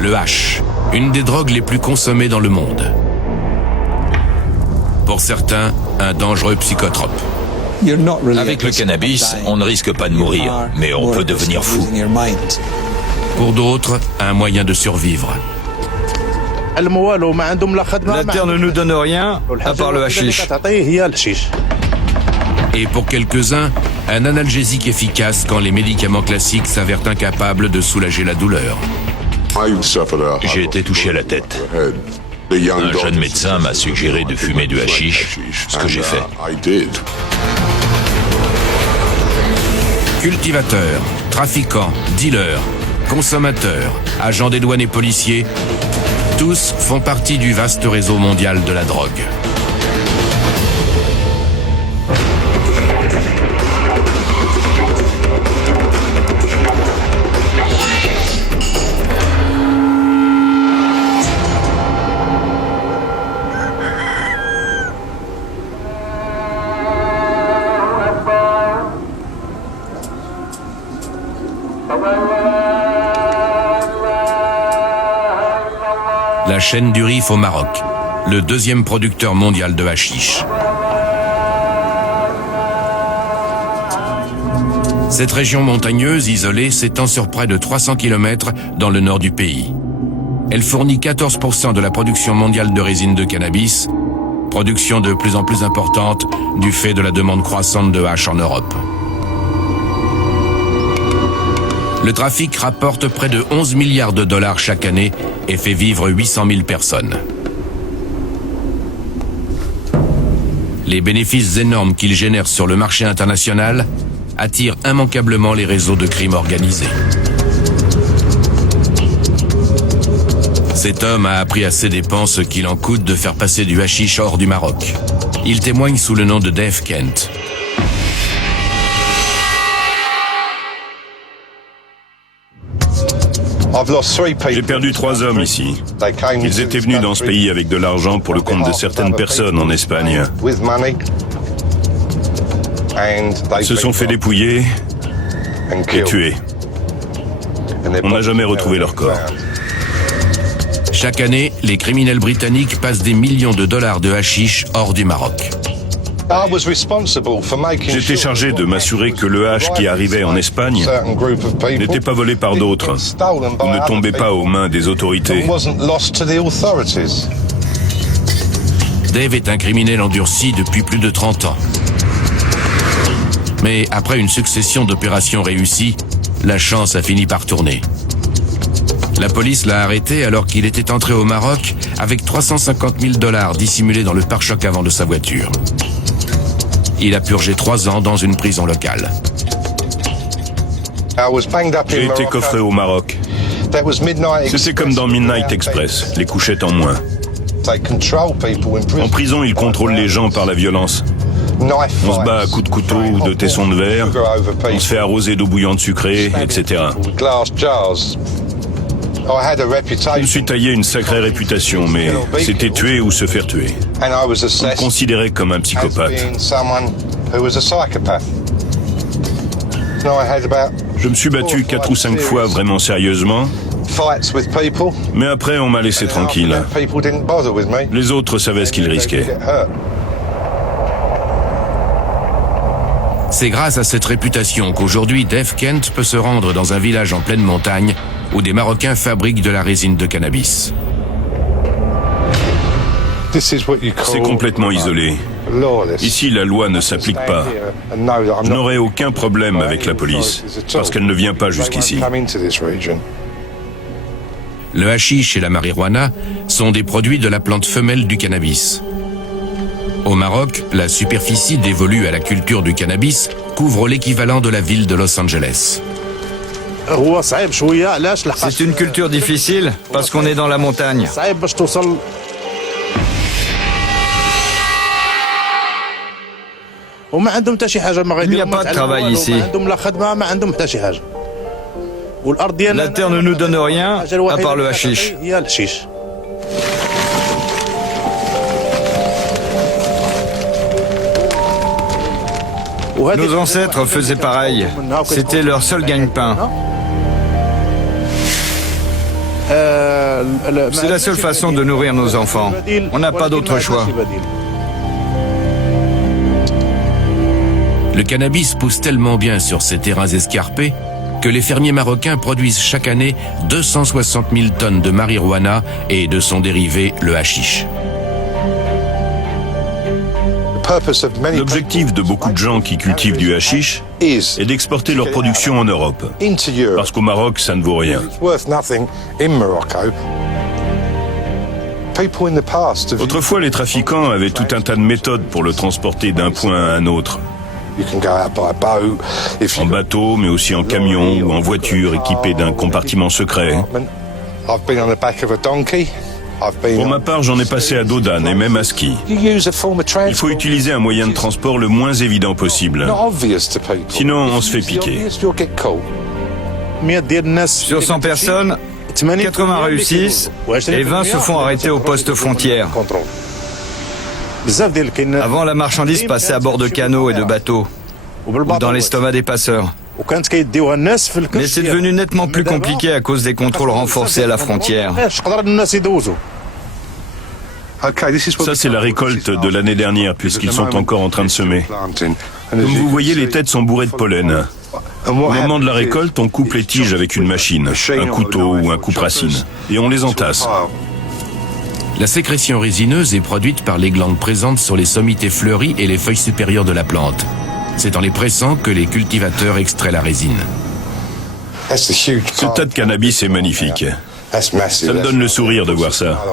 le hash, une des drogues les plus consommées dans le monde. Pour certains, un dangereux psychotrope. Avec le cannabis, on ne risque pas de mourir, mais on peut devenir fou. Pour d'autres, un moyen de survivre. La terre ne nous donne rien, à part le hashish. Et pour quelques-uns, un analgésique efficace quand les médicaments classiques s'avèrent incapables de soulager la douleur. J'ai été touché à la tête. Un jeune médecin m'a suggéré de fumer du hashish, ce que j'ai fait. Cultivateurs, trafiquants, dealers, consommateurs, agents des douanes et policiers, tous font partie du vaste réseau mondial de la drogue. La chaîne du Rif au Maroc, le deuxième producteur mondial de hashish. Cette région montagneuse, isolée, s'étend sur près de 300 km dans le nord du pays. Elle fournit 14% de la production mondiale de résine de cannabis, production de plus en plus importante du fait de la demande croissante de hash en Europe. Le trafic rapporte près de 11 milliards de dollars chaque année et fait vivre 800 000 personnes. Les bénéfices énormes qu'il génère sur le marché international attirent immanquablement les réseaux de crime organisé. Cet homme a appris à ses dépens ce qu'il en coûte de faire passer du hashish hors du Maroc. Il témoigne sous le nom de Dave Kent. J'ai perdu 3 hommes ici. Ils étaient venus dans ce pays avec de l'argent pour le compte de certaines personnes en Espagne. Ils se sont fait dépouiller et tuer. On n'a jamais retrouvé leur corps. Chaque année, les criminels britanniques passent des millions de dollars de hashish hors du Maroc. J'étais chargé de m'assurer que le hash qui arrivait en Espagne n'était pas volé par d'autres ou ne tombait pas aux mains des autorités. Dave est un criminel endurci depuis plus de 30 ans. Mais après une succession d'opérations réussies, la chance a fini par tourner. La police l'a arrêté alors qu'il était entré au Maroc avec 350 000 dollars dissimulés dans le pare-choc avant de sa voiture. Il a purgé 3 ans dans une prison locale. J'ai été coffré au Maroc. C'était comme dans Midnight Express, les couchettes en moins. En prison, ils contrôlent les gens par la violence. On se bat à coups de couteau ou de tessons de verre, on se fait arroser d'eau bouillante sucrée, etc. Je me suis taillé une sacrée réputation, mais c'était tuer ou se faire tuer. On me considérait comme un psychopathe. Je me suis battu 4 ou 5 fois vraiment sérieusement, mais après on m'a laissé tranquille. Les autres savaient ce qu'ils risquaient. C'est grâce à cette réputation qu'aujourd'hui Dave Kent peut se rendre dans un village en pleine montagne où des Marocains fabriquent de la résine de cannabis. C'est complètement isolé. Ici, la loi ne s'applique pas. Je n'aurai aucun problème avec la police, parce qu'elle ne vient pas jusqu'ici. Le hashish et la marijuana sont des produits de la plante femelle du cannabis. Au Maroc, la superficie dévolue à la culture du cannabis couvre l'équivalent de la ville de Los Angeles. C'est une culture difficile parce qu'on est dans la montagne. Il n'y a pas de travail ici. La terre ne nous donne rien à part le hashish. Nos ancêtres faisaient pareil. C'était leur seul gagne-pain. C'est la seule façon de nourrir nos enfants. On n'a pas d'autre choix. Le cannabis pousse tellement bien sur ces terrains escarpés que les fermiers marocains produisent chaque année 260 000 tonnes de marijuana et de son dérivé, le hashish. L'objectif de beaucoup de gens qui cultivent du hashish est d'exporter leur production en Europe. Parce qu'au Maroc, ça ne vaut rien. Autrefois, les trafiquants avaient tout un tas de méthodes pour le transporter d'un point à un autre. En bateau, mais aussi en camion ou en voiture équipée d'un compartiment secret. Pour ma part, j'en ai passé à dos d'âne et même à ski. Il faut utiliser un moyen de transport le moins évident possible. Sinon, on se fait piquer. Sur 100 personnes, 80 réussissent et 20 se font arrêter au poste frontière. Avant, la marchandise passait à bord de canots et de bateaux, ou dans l'estomac des passeurs. Mais c'est devenu nettement plus compliqué à cause des contrôles renforcés à la frontière. Ça, c'est la récolte de l'année dernière, puisqu'ils sont encore en train de semer. Comme vous voyez, les têtes sont bourrées de pollen. Au moment de la récolte, on coupe les tiges avec une machine, un couteau ou un coupe-racine, et on les entasse. La sécrétion résineuse est produite par les glandes présentes sur les sommités fleuries et les feuilles supérieures de la plante. C'est en les pressant que les cultivateurs extraient la résine. Ce tas de cannabis est magnifique. Ça me donne le sourire de voir ça.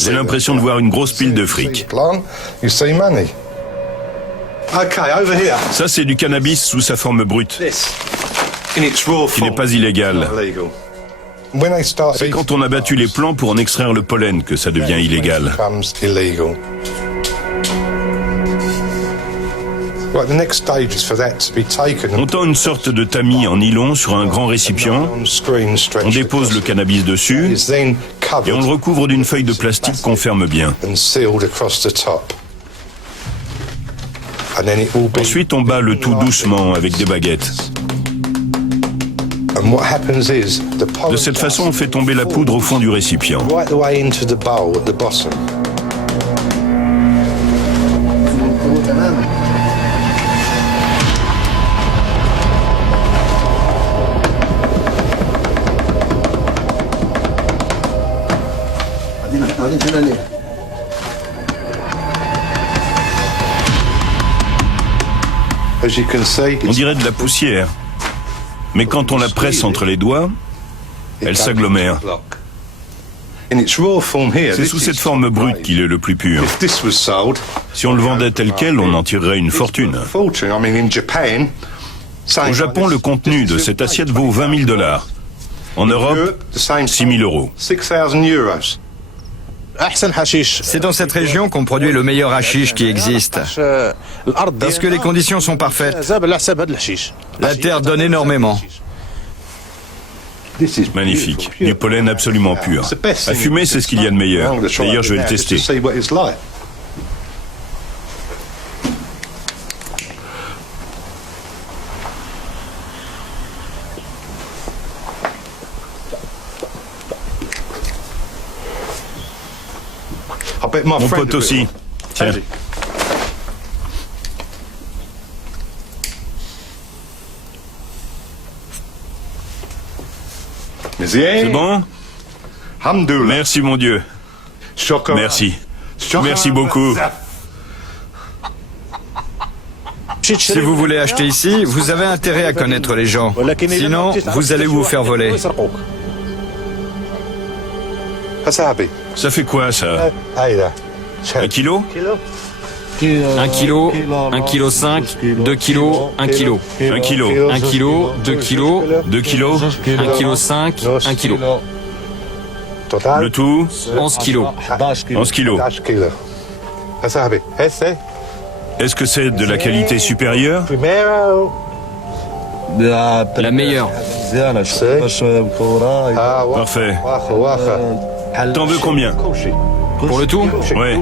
J'ai l'impression de voir une grosse pile de fric. Ça, c'est du cannabis sous sa forme brute, qui n'est pas illégal. C'est quand on a battu les plants pour en extraire le pollen que ça devient illégal. On tend une sorte de tamis en nylon sur un grand récipient, on dépose le cannabis dessus et on le recouvre d'une feuille de plastique qu'on ferme bien. Ensuite, on bat le tout doucement avec des baguettes. De cette façon, on fait tomber la poudre au fond du récipient. On dirait de la poussière, mais quand on la presse entre les doigts, elle s'agglomère. C'est sous cette forme brute qu'il est le plus pur. Si on le vendait tel quel, on en tirerait une fortune. Au Japon, le contenu de cette assiette vaut 20 000 $. En Europe, 6 000 €. C'est dans cette région qu'on produit le meilleur hashish qui existe. Parce que les conditions sont parfaites. La terre donne énormément. Magnifique. Du pollen absolument pur. À fumer, c'est ce qu'il y a de meilleur. D'ailleurs, je vais le tester. Mon pote aussi. Tiens. C'est bon? Merci mon Dieu. Merci. Merci beaucoup. Si vous voulez acheter ici, vous avez intérêt à connaître les gens. Sinon, vous allez vous faire voler. Ça fait quoi, ça? 1 kilo? 1 kilo, 1 kilo 5, 2 kilos, 1 kilo. 1 kilo. 1 kilo, 2 kilos, 2 kilos? 1 kilo 5, 1 kilo. Le tout? 11 kilos. 11 kilos. Est-ce que c'est de la qualité supérieure? La meilleure. Parfait. T'en veux combien? Pour le tout? Ouais.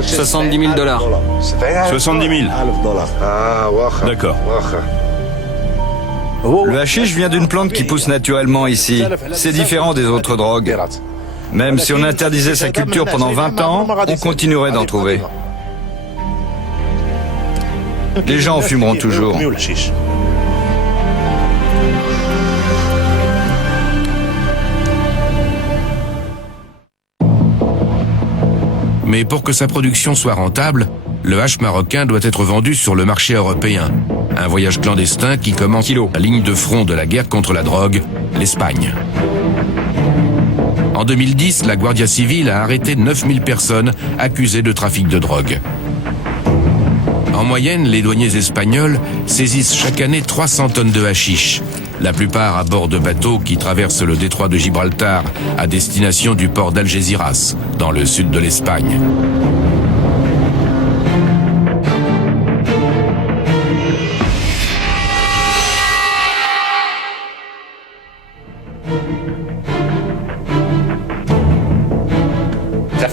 70 000 $. 70 000. D'accord. Le hashish vient d'une plante qui pousse naturellement ici. C'est différent des autres drogues. Même si on interdisait sa culture pendant 20 ans, on continuerait d'en trouver. Les gens en fumeront toujours. Mais pour que sa production soit rentable, le hash marocain doit être vendu sur le marché européen. Un voyage clandestin qui commence la ligne de front de la guerre contre la drogue, l'Espagne. En 2010, la Guardia Civile a arrêté 9000 personnes accusées de trafic de drogue. En moyenne, les douaniers espagnols saisissent chaque année 300 tonnes de hashish, la plupart à bord de bateaux qui traversent le détroit de Gibraltar à destination du port d'Algeciras, dans le sud de l'Espagne.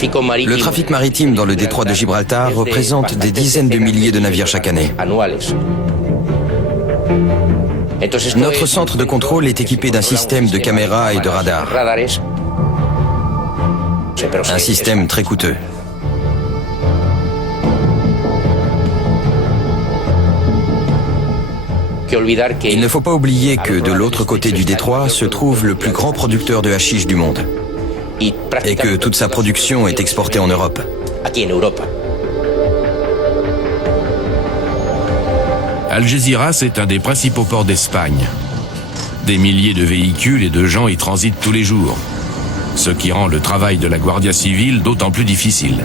Le trafic maritime dans le détroit de Gibraltar représente des dizaines de milliers de navires chaque année. Notre centre de contrôle est équipé d'un système de caméras et de radars. Un système très coûteux. Il ne faut pas oublier que de l'autre côté du détroit se trouve le plus grand producteur de hashish du monde. Et que toute sa production est exportée en Europe. Algeciras est un des principaux ports d'Espagne. Des milliers de véhicules et de gens y transitent tous les jours, ce qui rend le travail de la Guardia Civile d'autant plus difficile.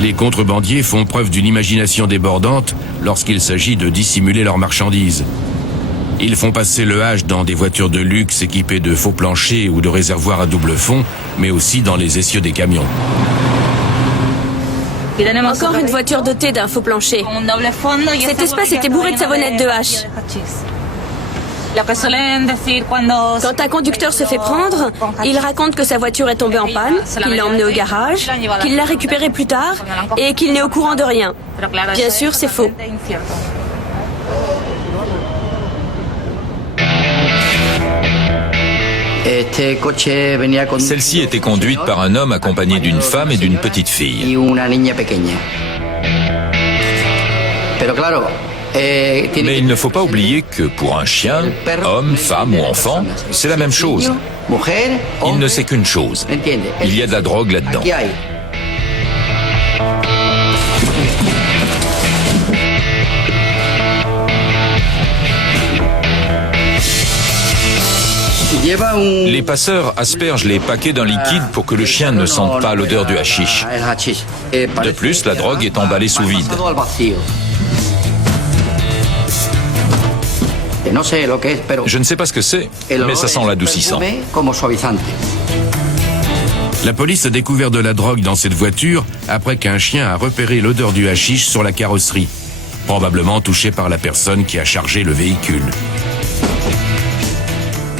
Les contrebandiers font preuve d'une imagination débordante lorsqu'il s'agit de dissimuler leurs marchandises. Ils font passer le hash dans des voitures de luxe équipées de faux planchers ou de réservoirs à double fond, mais aussi dans les essieux des camions. Encore une voiture dotée d'un faux plancher. Cet espace était bourré de savonnettes de hache. Quand un conducteur se fait prendre, il raconte que sa voiture est tombée en panne, qu'il l'a emmenée au garage, qu'il l'a récupérée plus tard et qu'il n'est au courant de rien. Bien sûr, c'est faux. Celle-ci était conduite par un homme accompagné d'une femme et d'une petite fille. Mais il ne faut pas oublier que pour un chien, homme, femme ou enfant, c'est la même chose. Il ne sait qu'une chose. Il y a de la drogue là-dedans. Les passeurs aspergent les paquets d'un liquide pour que le chien ne sente pas l'odeur du hashish. De plus, la drogue est emballée sous vide. Je ne sais pas ce que c'est, mais ça sent l'adoucissant. La police a découvert de la drogue dans cette voiture après qu'un chien a repéré l'odeur du hashish sur la carrosserie, probablement touché par la personne qui a chargé le véhicule.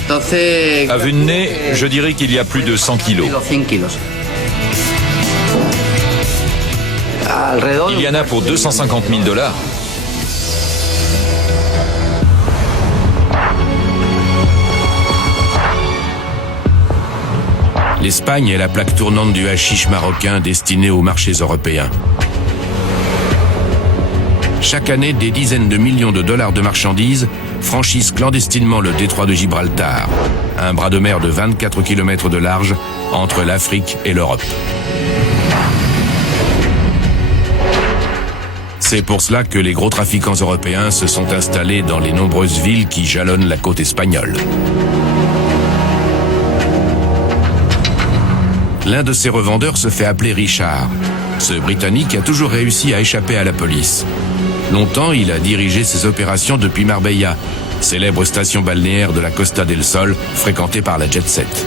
À vue de nez, je dirais qu'il y a plus de 100 kilos. Il y en a pour 250 000 $. L'Espagne est la plaque tournante du hashish marocain destiné aux marchés européens. Chaque année, des dizaines de millions de dollars de marchandises franchissent clandestinement le détroit de Gibraltar, un bras de mer de 24 km de large entre l'Afrique et l'Europe. C'est pour cela que les gros trafiquants européens se sont installés dans les nombreuses villes qui jalonnent la côte espagnole. L'un de ces revendeurs se fait appeler Richard. Ce Britannique a toujours réussi à échapper à la police. Longtemps, il a dirigé ses opérations depuis Marbella, célèbre station balnéaire de la Costa del Sol, fréquentée par la jet set.